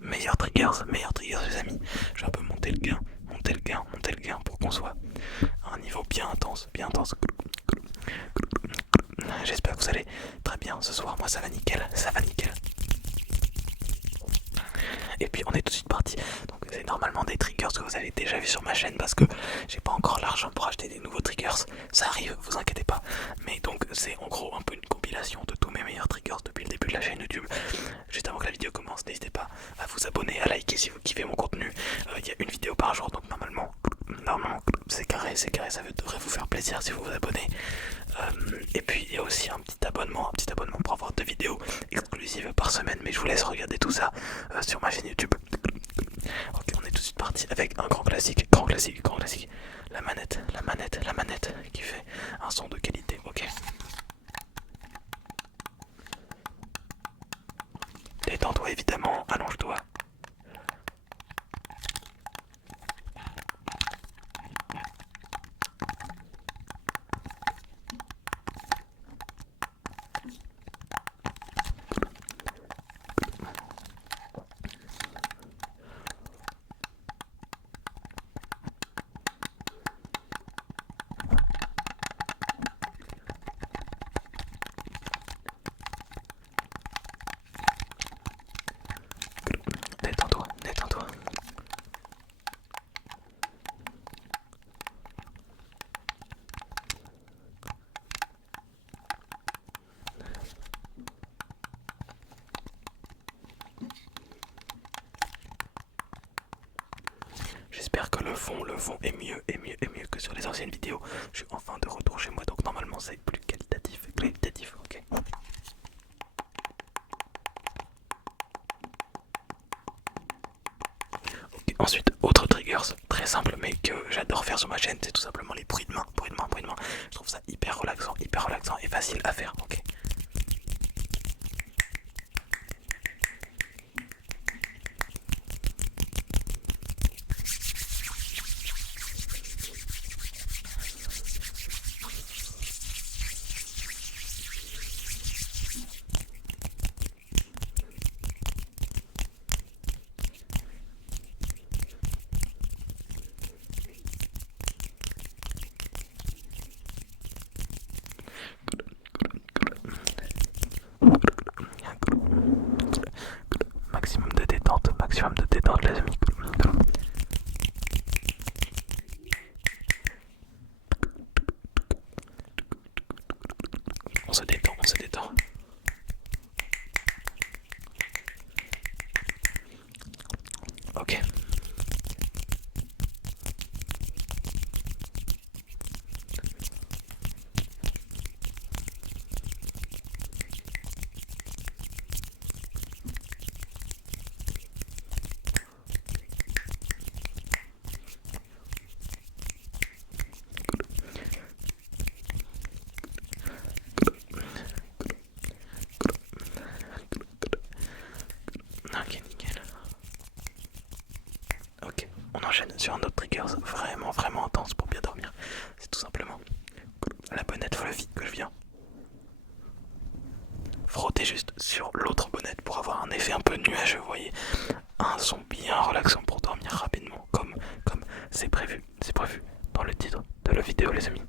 Meilleur triggers les amis. Je vais un peu monter le gain pour qu'on soit à un niveau bien intense, bien intense. J'espère que vous allez très bien ce soir, moi ça va nickel, ça va nickel. Et puis on est tout de suite parti. Donc c'est normalement des triggers que vous avez déjà vu sur ma chaîne parce que j'ai pas encore l'argent pour acheter des nouveaux triggers. Ça arrive, vous inquiétez pas. Mais donc c'est en gros un peu une compilation de tous mes meilleurs triggers depuis le début de la chaîne YouTube. Juste avant que la vidéo commence, n'hésitez pas à vous abonner, à liker si vous kiffez mon contenu. Il y a une vidéo par jour, donc normalement c'est carré, ça devrait vous faire plaisir si vous vous abonnez. Et puis il y a aussi un petit abonnement pour avoir 2 vidéos exclusives par semaine, mais je vous laisse regarder tout ça sur ma chaîne YouTube. Ok, on est tout de suite parti avec un grand classique. La manette qui fait un son de qualité, ok. Détends-toi évidemment, allonge-toi. Détends-toi. J'espère que le fond est mieux que sur les anciennes vidéos. Je suis enfin de retour chez moi, donc normalement c'est plus qualitatif, ok. Ok, ensuite, autre triggers, très simple mais que j'adore faire sur ma chaîne, c'est tout simplement les bruits de main. Je trouve ça hyper relaxant et facile à faire, ok. Maximum de détente les amis. On se détend. Ok. Ok, nickel. Ok, on enchaîne sur un autre trigger vraiment intense pour bien dormir. C'est tout simplement la bonnette fluffy que je viens frotter juste sur l'autre bonnette pour avoir un effet un peu nuageux, vous voyez. Un son bien relaxant pour dormir rapidement, comme c'est prévu dans le titre de la vidéo les amis.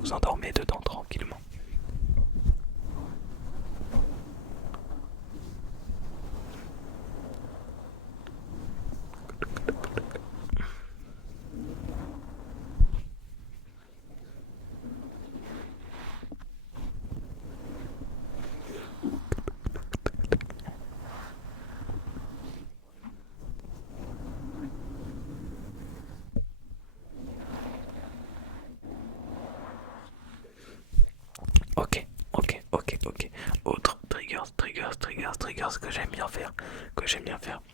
vous endormez dedans tranquillement. Ok, ok, ok, ok. Autre triggers que j'aime bien faire,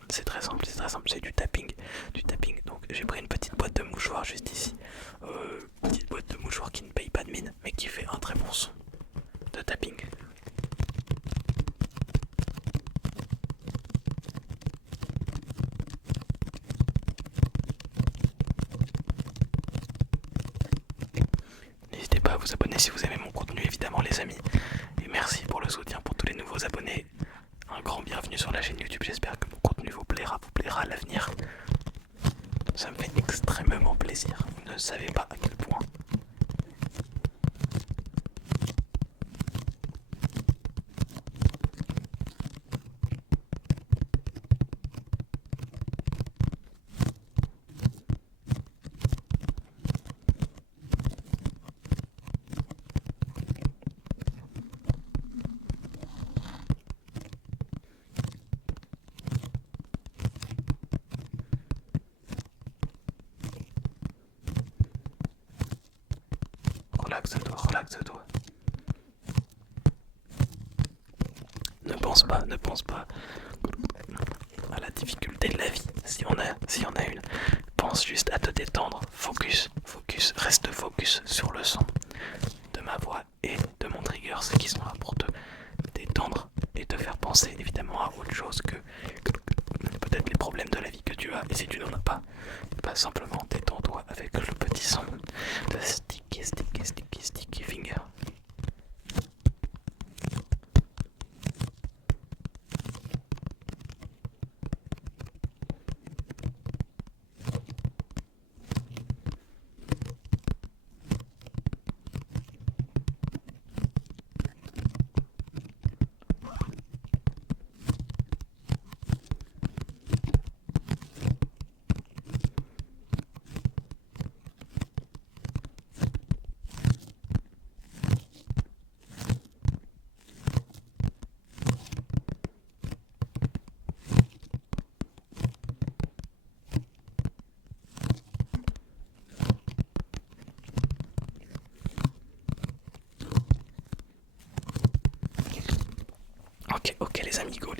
C'est très simple, c'est du tapping, Donc j'ai pris une petite boîte de mouchoirs juste ici, petite boîte de mouchoirs qui ne paye pas de mine, mais qui fait un très bon son de tapping. N'hésitez pas à vous abonner si vous aimez mon contenu, évidemment les amis. Et merci pour le soutien pour tous les nouveaux abonnés. Un grand bienvenue sur la chaîne YouTube, j'espère que mon contenu vous plaira à l'avenir. Ça me fait extrêmement plaisir, vous ne savez pas à quel point. Relaxe-toi. Ne pense pas à la difficulté de la vie, si on a une. Pense juste à te détendre, focus, reste focus sur le son de ma voix et de mon trigger, ceux qui sont là pour te détendre et te faire penser évidemment à autre chose que peut-être les problèmes de la vie que tu as. Et si tu n'en as pas simplement détends-toi avec le petit son de sticky finger. Ok les amigos.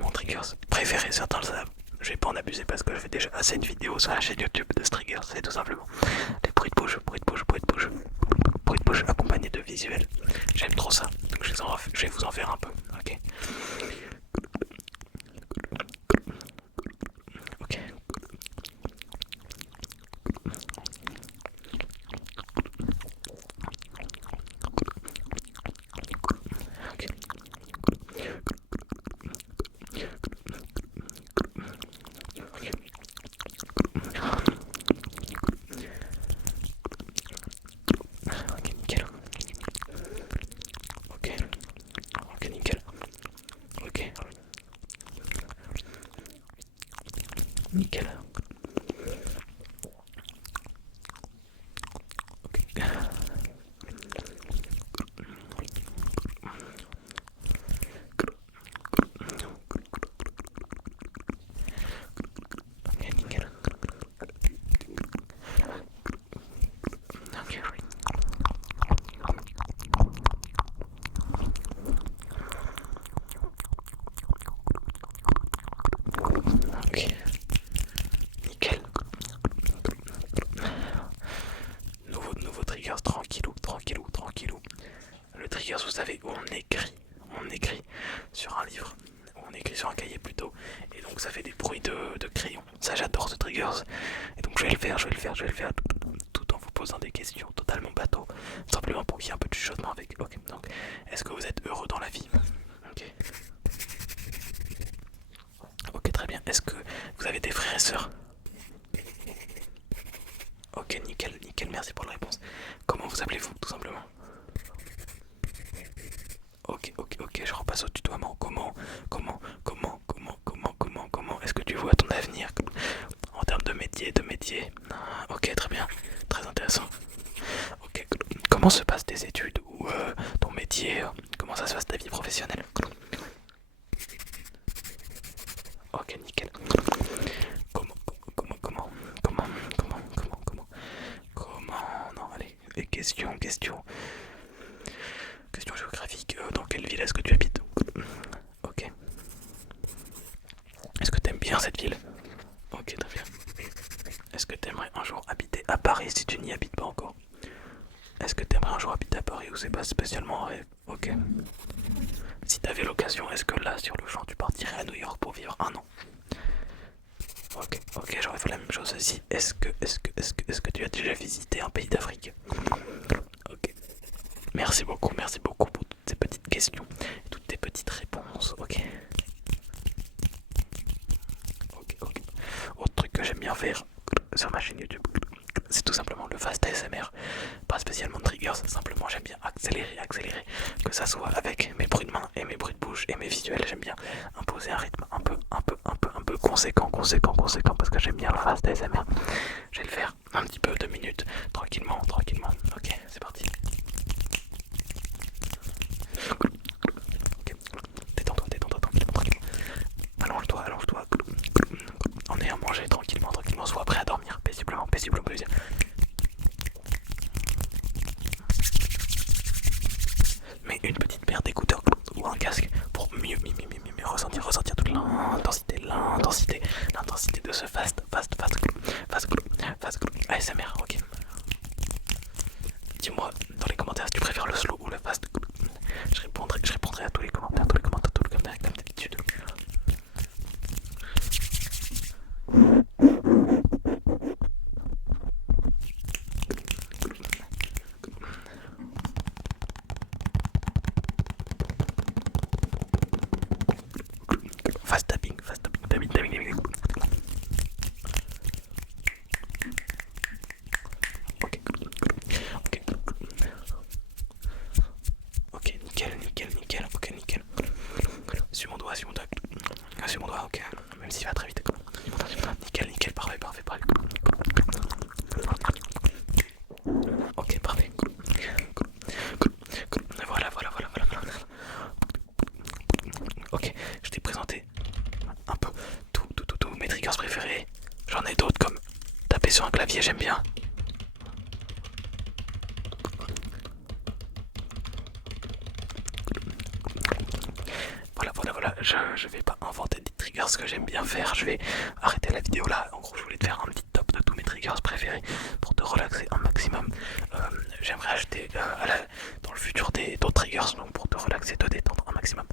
Mon triggers préféré, certains le savent. Je vais pas en abuser parce que je fais déjà assez de vidéos sur la chaîne YouTube de ce trigger, c'est tout simplement les bruits de bouche accompagnés de visuels. J'aime trop ça, donc je vais vous en faire un peu, ok. Ok. Ok. Ok, nickel. Ok. Ok, nickel. Ok. Nickel. Ok, nickel. Ok. Ok. Nickel. Nouveau triggers, tranquillou. Le triggers, vous savez, où on écrit sur un livre, on écrit sur un cahier plutôt, et donc ça fait des bruits de crayon. Ça, j'adore ce triggers, et donc je vais le faire, tout en vous posant des questions totalement bateau, simplement pour qu'il y ait un peu de chuchotement avec. Ok, donc, est-ce que vous êtes heureux dans la vie? Ok. Ok, très bien. Est-ce que vous avez des frères et sœurs? Ok, nickel, nickel, merci pour la réponse. Comment vous appelez-vous, tout simplement? Ok, ok, ok, je repasse au tutoiement. Comment est-ce que tu vois ton avenir en termes de métier? Ah, ok, très bien, très intéressant. Ok, comment se passent tes études ou ton métier? Comment ça se passe ta vie professionnelle? Ok, nickel. Comment, comment, comment, comment, non, allez, les questions géographiques. Dans quelle ville est-ce que tu habites? Ok. Est-ce que t'aimes bien cette ville? Ok, très bien. Est-ce que t'aimerais un jour habiter à Paris si tu n'y habites pas encore? Est-ce que t'aimerais un jour habiter à Paris ou c'est pas spécialement un rêve? Ok. Si t'avais l'occasion, est-ce que là, sur le champ, tu partirais à New York pour vivre un an? Ok, ok, j'aurais fait la même chose aussi. Est-ce que tu as déjà visité un pays d'Afrique? Ok. Merci beaucoup pour toutes ces petites questions et toutes tes petites réponses. Ok. Ok, ok. Autre truc que j'aime bien faire sur ma chaîne YouTube, c'est tout simplement le fast ASMR. Pas spécialement de triggers, simplement j'aime bien accélérer. Que ça soit avec mes bruits de main et mes bruits de bouche et mes visuels, j'aime bien imposer un rythme un peu conséquent, parce que j'aime bien le fast ASMR. Je vais le faire un petit peu, 2 minutes, tranquillement. Ok, c'est parti. Ok, détends-toi, tranquillement. Allonge-toi. On est à manger tranquillement, sois prêt à dormir, paisiblement. Mets une petite paire d'écouteurs ou un casque pour mieux ressentir toute l'intensité de ce fast ASMR, ok. Dis-moi dans les commentaires si tu préfères le slow ou le fast. Je répondrai à tous les commentaires, comme d'habitude. Fast tapping, tapping. Ok, ok, nickel, ok, nickel. Suis mon doigt, ok, même s'il va très vite. Nickel, parfait. Ok, parfait. Voilà. Ok, je t'ai présenté un peu tous mes triggers préférés. J'en ai d'autres comme taper sur un clavier, j'aime bien. Voilà, je vais pas inventer des triggers que j'aime bien faire, je vais arrêter la vidéo là. En gros, je voulais te faire un petit top de tous mes triggers préférés pour te relaxer un maximum. J'aimerais acheter dans le futur d'autres triggers, donc pour te relaxer, te détendre un maximum.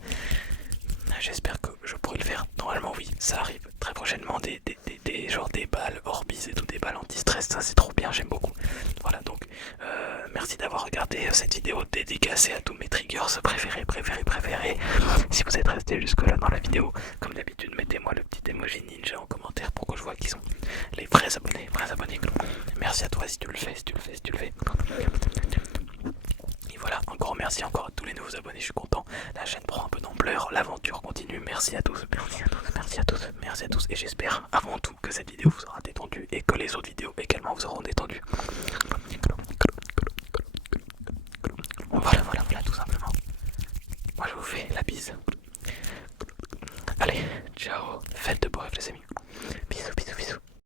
J'espère que je pourrai le faire. Normalement, oui, ça arrive très prochainement. Genre des balles Orbis et tout, des balles anti-stress, ça c'est trop bien, j'aime beaucoup. Voilà, donc merci d'avoir regardé cette vidéo dédicacée à tous mes triggers préférés. Si vous êtes resté jusque là dans la vidéo, comme d'habitude, mettez-moi le petit emoji ninja en commentaire pour que je vois qui sont les vrais abonnés. Merci à toi si tu le fais. Et voilà, encore merci encore à tous les nouveaux abonnés, je suis content. La chaîne prend un peu d'ampleur, l'aventure continue. Merci à tous. Et j'espère avant tout que cette vidéo vous aura détendu et que les autres vidéos également vous auront détendu. Voilà, tout simplement. Moi je vous fais la bise. Allez, ciao. Faites de beaux rêves les amis.